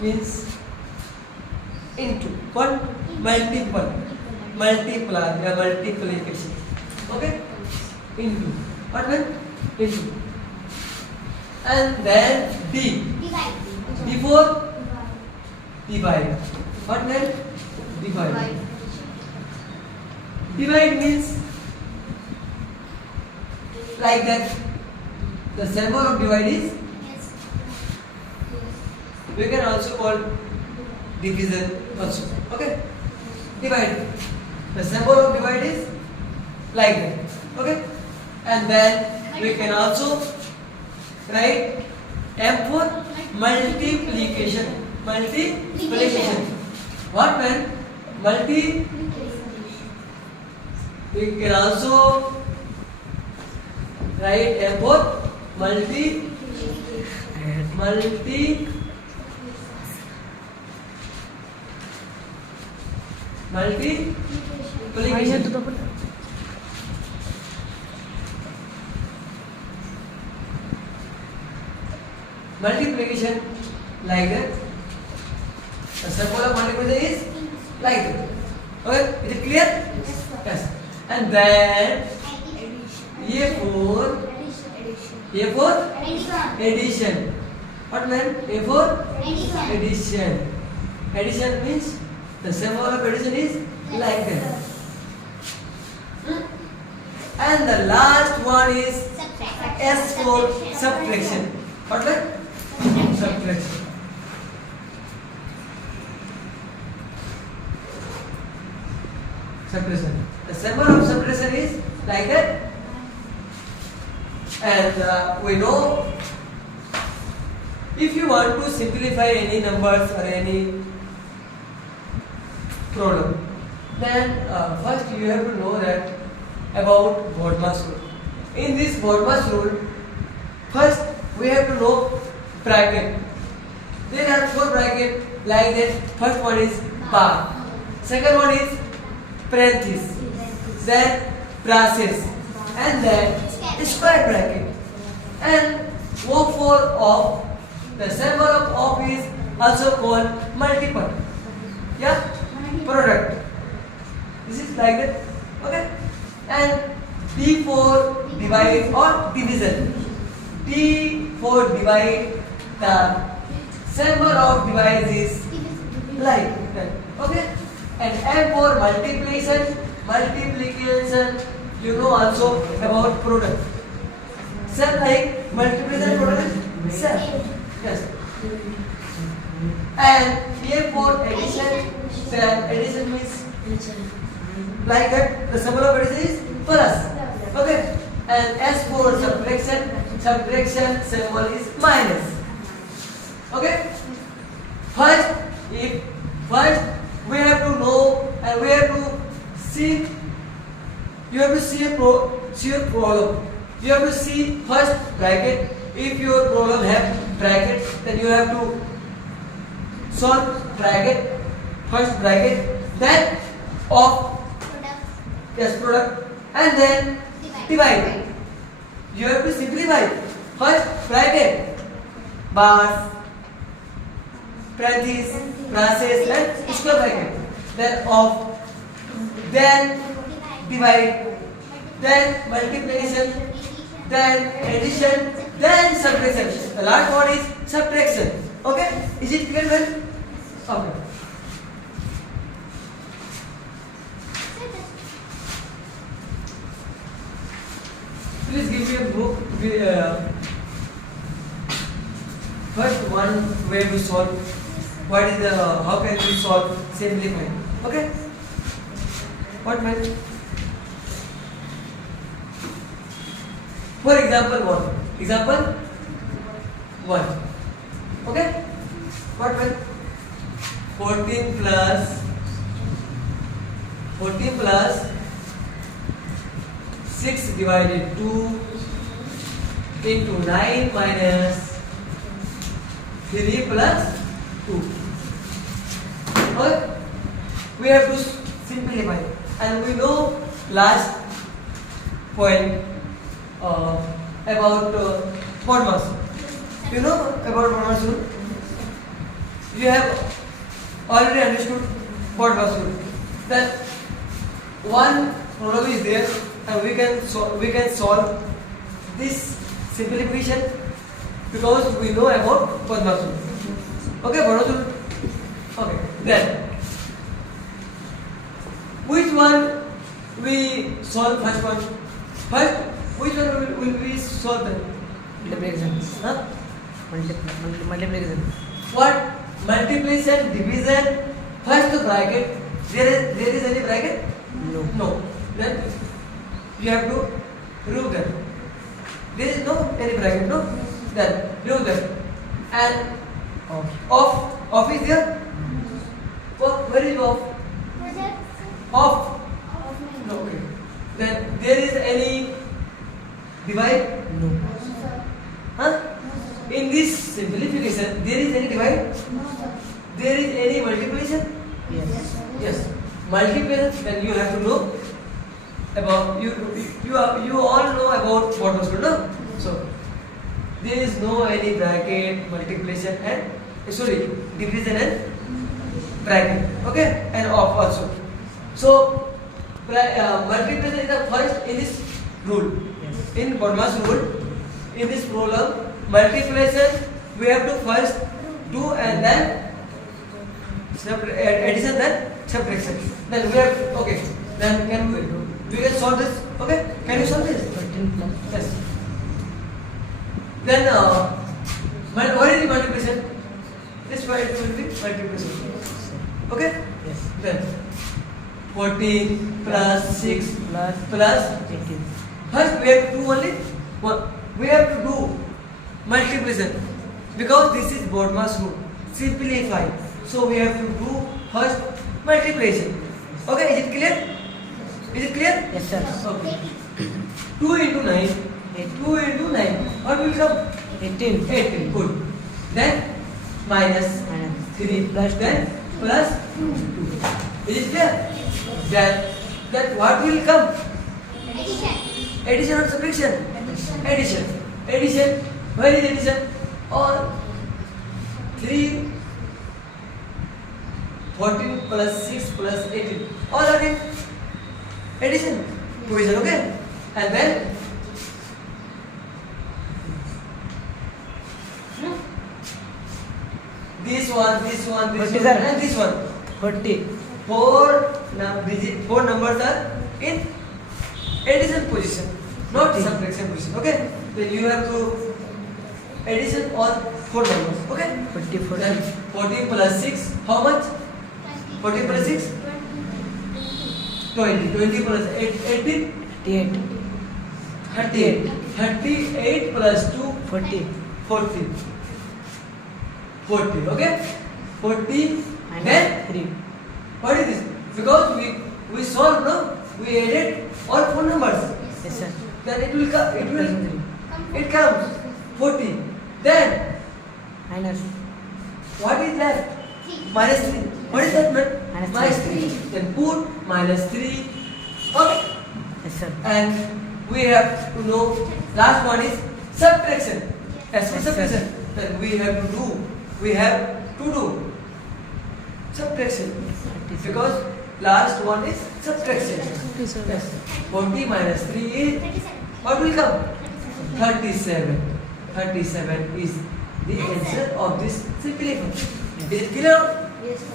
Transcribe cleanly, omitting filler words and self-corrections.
means into. What? Multiple, multiply या multiplication. Okay? Into. What mean? Into. And then D. D for divide. What mean? Divide. Divide means like that. The symbol of divide is. We can also call division also. Okay? Divide. The symbol of divide is like that. Okay? And then we can also write M for multiplication. Multiplication. What meant? We can also write M for multiplication. Multiplication like that. The symbol of multiplication is like that. Okay, is it clear? Yes. And then A for addition. What meant? A for addition. Addition means the symbol of addition is like that. And the last one is S for subtraction. What meant? Subtraction. Subtraction. The symbol of subtraction is like that. And we know if you want to simplify any numbers or any problem, then first you have to know that about Bodmas rule. In this Bodmas rule, first we have to know bracket. There are 4 brackets like that. First one is bar, second one is parenthesis, then braces, and then square bracket. And O4 of the symbol of is also called multiple. Yeah, product. This is like that. Okay. And D for divide or division. D for divide. The symbol of divide is like that. Okay. And M for multiplication. Multiplication, you know also about product. Same like multiplication product. Same. Yes. And A for addition. Then addition means like that. The symbol of addition is plus. Okay. And S for subtraction. Subtraction symbol is minus. Okay. First we have to know and we have to see. You have to see a problem. You have to see first bracket. If your problem have bracket, then you have to solve bracket. First bracket, then of product, and then divide. You have to simplify. First bracket, bars, parentheses, braces, and square bracket. Then of, then divide, then multiplication, then addition, then subtraction. The last one is subtraction. Okay? Is it clear then? Okay. Please give me a book. First one way to solve. What is the, how can we solve, simplify? Okay? What meant? For example 1. Example 1. Okay? What meant? 14 plus 6 divided 2 into 9 minus 3 plus 2. Okay? We have to simplify. And we know last point about Bodmas. You know about Bodmas rule? you have already understood Bodmer's rule. Then one problem is there, and we can solve this simplification because we know about Bodmer's rule. Okay, Bodmer's rule. Okay, then which one we solve first one? First, which one will we solve then? Multiplication. Huh? Multiplication. What? Multiplication, division, first bracket. There is any bracket? No. No. Then you have to remove them. There is no any bracket, no? Then remove them. And off is there? Where is off? Off. No. Okay. Then there is any divide? No. Huh? In this simplification, there is any divide? There is any multiplication? Yes. Yes. Multiplication, then you have to know about you all know about Bodmer's rule, no? So there is no any bracket, multiplication and division and bracket. Okay, and off also. So multiplication is the first in this rule. Yes. In Bodmer's rule, in this problem, multiplication we have to first do and then addition, then subtraction. Then we have okay. Then we can solve this. Okay, can you solve this? 13 plus. Yes. Then what is the multiplication? This will be multiplication. Okay. Yes. Then 14 plus 6 Plus 18. First we have to do only one. We have to do multiplication because this is Bodmer's rule. Simplify. So we have to do first multiplication. Okay, is it clear? Is it clear? Yes, sir. Okay. 2 into 9. 2 into 9. What will come? 18. 18. Good. Then minus 3 plus then plus 2. Is it clear? Then what will come? Addition or subtraction? Addition. Addition. Where is addition? All 3, 14 plus 6 plus 18. All are in addition. Division, okay? And then this one, and this one. 40. Four numbers are in addition position, not subtraction position. Okay? Then you have to addition all 4 numbers. Okay? 40. Then 40 plus 6, how much? 40 plus 6? 20. 20 plus 8, 18? 38. 38. 38 plus 2, 40. 40. 40. Okay? 40. And Then 3. what is this? Because we solved, no? We added all 4 numbers. Yes, sir. Then it comes 40. Then Minus. what is left? Minus 3. What is that meant? Minus 3. Then put minus 3. Okay. Yes, sir. And we have to know last one is subtraction. As for Yes, sir. subtraction, then we have to do subtraction. Because last one is subtraction. Yes. 40 minus 3 is what will come? 37. 37 is the answer of this simplification. Is it clear? Yes, sir.